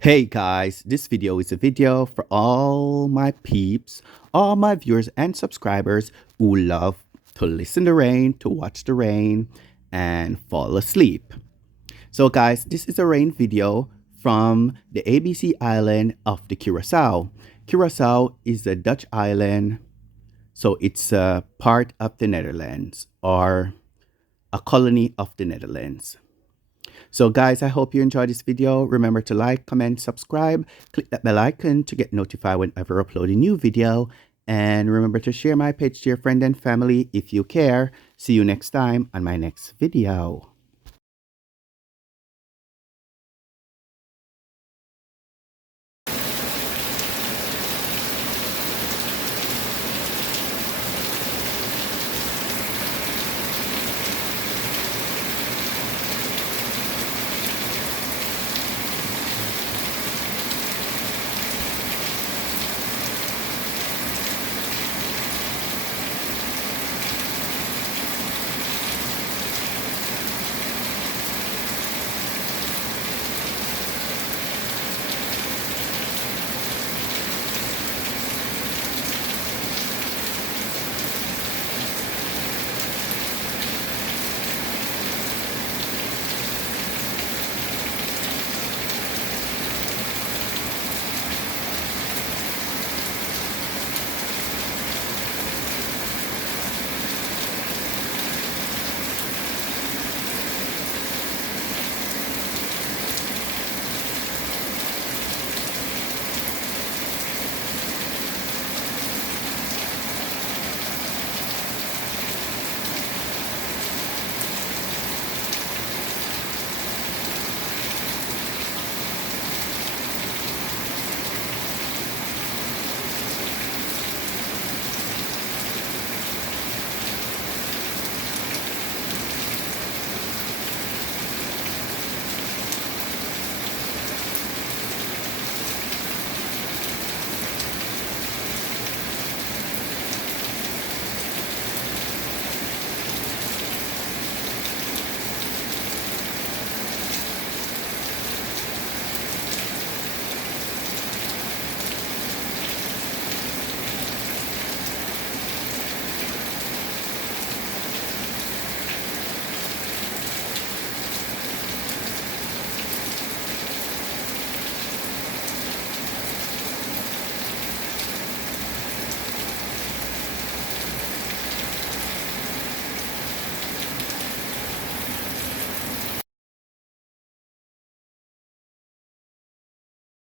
Hey guys, this video is a video for all my peeps, all my viewers and subscribers who love to listen to rain, to watch the rain, and fall asleep. So guys, this is a rain video from the ABC island of the Curacao. Curacao is a Dutch island, so it's a part of the Netherlands or a colony of the Netherlands. So guys, I hope you enjoyed this video. Remember to like, comment, subscribe, click that bell icon to get notified whenever I upload a new video. And remember to share my page to your friend and family if you care. See you next time on my next video.